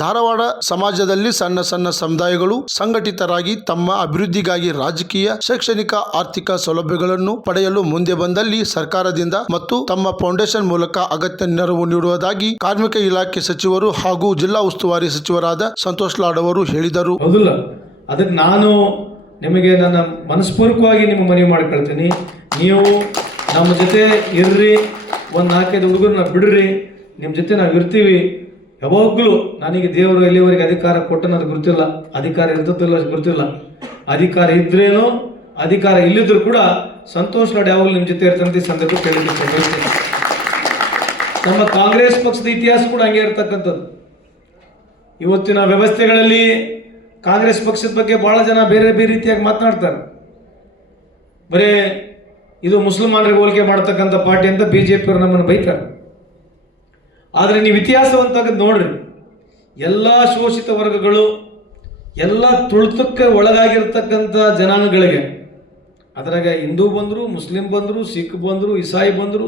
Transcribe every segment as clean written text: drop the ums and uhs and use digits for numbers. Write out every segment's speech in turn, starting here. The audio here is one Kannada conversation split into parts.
ಧಾರವಾಡ ಸಮಾಜದಲ್ಲಿ ಸಣ್ಣ ಸಣ್ಣ ಸಮುದಾಯಗಳು ಸಂಘಟಿತರಾಗಿ ತಮ್ಮ ಅಭಿವೃದ್ಧಿಗಾಗಿ ರಾಜಕೀಯ, ಶೈಕ್ಷಣಿಕ, ಆರ್ಥಿಕ ಸೌಲಭ್ಯಗಳನ್ನು ಪಡೆಯಲು ಮುಂದೆ ಬಂದಲ್ಲಿ ಸರ್ಕಾರದಿಂದ ಮತ್ತು ತಮ್ಮ ಫೌಂಡೇಶನ್ ಮೂಲಕ ಅಗತ್ಯ ನೆರವು ನೀಡುವುದಾಗಿ ಕಾರ್ಮಿಕ ಇಲಾಖೆ ಸಚಿವರು ಹಾಗೂ ಜಿಲ್ಲಾ ಉಸ್ತುವಾರಿ ಸಚಿವರಾದ ಸಂತೋಷ್ ಲಾಡ್ ಅವರು ಹೇಳಿದರು. ಅದಕ್ಕೆ ನಾನು ನಿಮಗೆ ನನ್ನ ಮನಸ್ಪೂರ್ವಕವಾಗಿ ನಿಮ್ಮ ಮನವಿ ಮಾಡ್ಕೊಳ್ತೀನಿ. ನೀವು ನಮ್ಮ ಜೊತೆ ಇರ್ರಿ, ಒಂದು 4-5 ಹುಡುಗರನ್ನ ಬಿಡ್ರಿ, ನಿಮ್ಮ ಜೊತೆ ನಾವು ಇರ್ತೀವಿ. ಯಾವಾಗಲೂ ನನಗೆ ದೇವರು ಎಲ್ಲಿವರೆಗೆ ಅಧಿಕಾರ ಕೊಟ್ಟನದು ಗೊತ್ತಿಲ್ಲ, ಅಧಿಕಾರ ಇರ್ತದಿಲ್ಲ ಗೊತ್ತಿಲ್ಲ. ಅಧಿಕಾರ ಇದ್ರೇನೋ ಅಧಿಕಾರ ಇಲ್ಲಿದ್ರು ಕೂಡ ಸಂತೋಷ್ ಲಾಡ್ ಯಾವಾಗಲೂ ನಿಮ್ಮ ಜೊತೆ ಇರ್ತಂತ ಸಂದರ್ಭ ಕೇಳಿದ್ದೀನಿ. ನಮ್ಮ ಕಾಂಗ್ರೆಸ್ ಪಕ್ಷದ ಇತಿಹಾಸ ಕೂಡ ಹಂಗೆ ಇರ್ತಕ್ಕಂಥದ್ದು. ಇವತ್ತಿನ ವ್ಯವಸ್ಥೆಗಳಲ್ಲಿ ಕಾಂಗ್ರೆಸ್ ಪಕ್ಷದ ಬಗ್ಗೆ ಬಹಳ ಜನ ಬೇರೆ ಬೇರೆ ರೀತಿಯಾಗಿ ಮಾತನಾಡ್ತಾರೆ. ಬರೇ ಇದು ಮುಸಲ್ಮಾನರಿಗೆ ಹೋಲಿಕೆ ಮಾಡ್ತಕ್ಕಂಥ ಪಾರ್ಟಿ ಅಂತ BJP ಅವರು ನಮ್ಮನ್ನು ಬೈತಾರೆ. ಆದರೆ ನೀವು ಇತಿಹಾಸವನ್ನು ತೆಗೆದು ನೋಡ್ರಿ, ಎಲ್ಲ ಶೋಷಿತ ವರ್ಗಗಳು, ಎಲ್ಲ ತುಳಿತಕ್ಕೆ ಒಳಗಾಗಿರ್ತಕ್ಕಂಥ ಜನಾಂಗಗಳಿಗೆ, ಅದರಾಗ ಹಿಂದೂ ಬಂದರು, ಮುಸ್ಲಿಂ ಬಂದರು, ಸಿಖ್ ಬಂದರು, ಇಸಾಯಿ ಬಂದರು,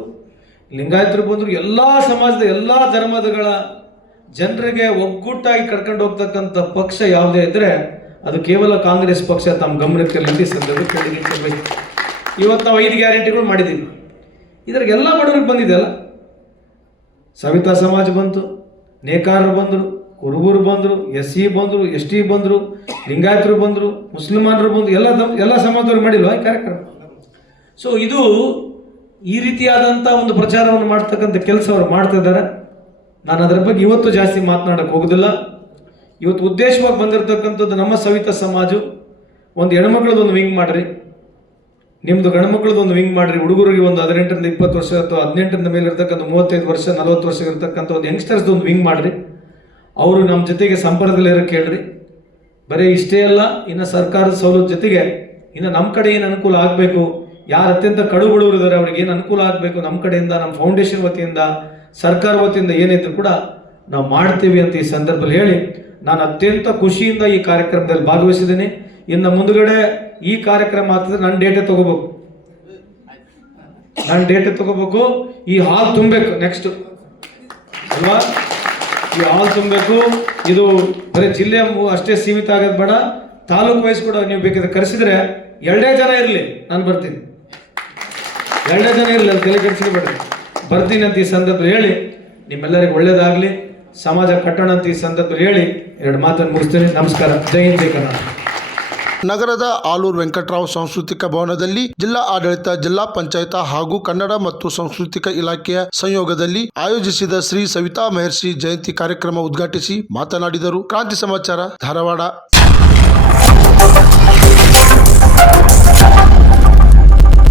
ಲಿಂಗಾಯತರು ಬಂದರು, ಎಲ್ಲ ಸಮಾಜದ ಎಲ್ಲ ಧರ್ಮಗಳ ಜನರಿಗೆ ಒಗ್ಗೂಟಾಗಿ ಕರ್ಕೊಂಡು ಹೋಗ್ತಕ್ಕಂಥ ಪಕ್ಷ ಯಾವುದೇ ಇದ್ದರೆ ಅದು ಕೇವಲ ಕಾಂಗ್ರೆಸ್ ಪಕ್ಷ. ತಮ್ಮ ಗಮನಕ್ಕೆ ಸಂದರ್ಭ ಕೇಳಿದ್ದೀನಿ. ಇವತ್ತು ನಾವು 5 ಗ್ಯಾರಂಟಿಗಳು ಮಾಡಿದ್ದೀವಿ. ಇದ್ರಾಗೆಲ್ಲ ಬಡವರಿಗೆ ಬಂದಿದೆ ಅಲ್ಲ. ಸವಿತಾ ಸಮಾಜ ಬಂತು, ನೇಕಾರರು ಬಂದರು, ಕುರುಬರು ಬಂದರು, SC ಬಂದರು, ST ಬಂದರು, ಲಿಂಗಾಯತರು ಬಂದರು, ಮುಸಲ್ಮಾನರು ಬಂದರು, ಎಲ್ಲ ಸಮಾಜದವ್ರು ಮಾಡಿಲ್ವ ಈ ಕಾರ್ಯಕ್ರಮ. ಸೊ ಇದು ಈ ರೀತಿಯಾದಂಥ ಒಂದು ಪ್ರಚಾರವನ್ನು ಮಾಡ್ತಕ್ಕಂಥ ಕೆಲಸ ಅವರು ಮಾಡ್ತಾ ಇದ್ದಾರೆ. ನಾನು ಅದರ ಬಗ್ಗೆ ಇವತ್ತು ಜಾಸ್ತಿ ಮಾತನಾಡಕ್ಕೆ ಹೋಗೋದಿಲ್ಲ. ಇವತ್ತು ಉದ್ದೇಶವಾಗಿ ಬಂದಿರತಕ್ಕಂಥದ್ದು ನಮ್ಮ ಸವಿತಾ ಸಮಾಜ ಒಂದು ಹೆಣ್ಮಕ್ಳದೊಂದು ವಿಂಗ್ ಮಾಡ್ರಿ, ನಿಮ್ಮದು ಗಂಡ್ಮಕ್ಳದೊಂದು ವಿಂಗ್ ಮಾಡ್ರಿ. ಹುಡುಗರಿಗೆ ಒಂದು 18ರಿಂದ 20 ವರ್ಷ ಅಥವಾ 18ರಿಂದ ಮೇಲೆ ಇರ್ತಕ್ಕಂಥ 35 ವರ್ಷ 40 ವರ್ಷ ಇರ್ತಕ್ಕಂಥ ಒಂದು ಯಂಗ್ಸ್ಟರ್ಸ್ದು ಒಂದು ವಿಂಗ್ ಮಾಡ್ರಿ. ಅವರು ನಮ್ಮ ಜೊತೆಗೆ ಸಂಪರ್ಕದಲ್ಲಿ ಇರೋಕ್ಕೆ ಹೇಳ್ರಿ. ಬರೀ ಇಷ್ಟೇ ಅಲ್ಲ, ಇನ್ನು ಸರ್ಕಾರದ ಸೌಲಭ್ಯ ಜೊತೆಗೆ ಇನ್ನು ನಮ್ಮ ಕಡೆ ಏನು ಅನುಕೂಲ ಆಗಬೇಕು, ಯಾರು ಅತ್ಯಂತ ಕಡು ಬಡವರು ಇದ್ದಾರೆ ಅವ್ರಿಗೆ ಏನು ಅನುಕೂಲ ಆಗಬೇಕು, ನಮ್ಮ ಕಡೆಯಿಂದ, ನಮ್ಮ ಫೌಂಡೇಶನ್ ವತಿಯಿಂದ, ಸರ್ಕಾರ ವತಿಯಿಂದ ಏನಿದ್ರು ಕೂಡ ನಾವು ಮಾಡ್ತೀವಿ ಅಂತ ಈ ಸಂದರ್ಭದಲ್ಲಿ ಹೇಳಿ, ನಾನು ಅತ್ಯಂತ ಖುಷಿಯಿಂದ ಈ ಕಾರ್ಯಕ್ರಮದಲ್ಲಿ ಭಾಗವಹಿಸಿದ್ದೀನಿ. ಇನ್ನು ಮುಂದುಗಡೆ ಈ ಕಾರ್ಯಕ್ರಮ ಆಗ್ತದೆ, ನನ್ನ ಡೇಟೆ ತಗೋಬೇಕು, ಈ ಹಾಲ್ ತುಂಬಬೇಕು ನೆಕ್ಸ್ಟ್ ಅಲ್ವಾ, ಈ ಹಾಲ್ ತುಂಬಬೇಕು. ಇದು ಬರೀ ಜಿಲ್ಲೆ ಅಷ್ಟೇ ಸೀಮಿತ ಆಗೋದು ಬೇಡ, ತಾಲೂಕು ವೈಸ್ ಕೂಡ ನೀವು ಬೇಕಾದ್ರೆ ಕರೆಸಿದ್ರೆ 2 ಜನ ಇರಲಿ, ನಾನು ಬರ್ತೀನಿ. 2 ಜನ ಇರಲಿ, ಅದು ತಲೆ ಕೆಡಿಸ್ಕೊಬೇಡ್ರಿ, ಬರ್ತೀನಿ ಅಂತ ಈ ಸಂದರ್ಭದಲ್ಲಿ ಹೇಳಿ, ನಿಮ್ಮೆಲ್ಲರಿಗೂ ಒಳ್ಳೇದಾಗಲಿ, ಸಮಾಜ ಕಟ್ಟೋಣ ಅಂತ ಈ ಸಂದರ್ಭದಲ್ಲಿ ಹೇಳಿ 2 ಮಾತನ್ನು ಮುಗಿಸ್ತೀನಿ. ನಮಸ್ಕಾರ. ಜೈ ಹಿಂದ್, ಜೈ ಕರ್ನಾಟಕ. ನಗರದ ಆಲೂರು ವೆಂಕಟರಾವ್ ಸಾಂಸ್ಕೃತಿಕ ಭವನದಲ್ಲಿ ಜಿಲ್ಲಾ ಆಡಳಿತ, ಜಿಲ್ಲಾ ಪಂಚಾಯತ್ ಹಾಗೂ ಕನ್ನಡ ಮತ್ತು ಸಾಂಸ್ಕೃತಿಕ ಇಲಾಖೆಯ ಸಂಯೋಗದಲ್ಲಿ ಆಯೋಜಿಸಿದ ಶ್ರೀ ಸವಿತಾ ಮಹರ್ಷಿ ಜಯಂತಿ ಕಾರ್ಯಕ್ರಮ ಉದ್ಘಾಟಿಸಿ ಮಾತನಾಡಿದರು. ಕ್ರಾಂತಿ ಸಮಾಚಾರ, ಧಾರವಾಡ.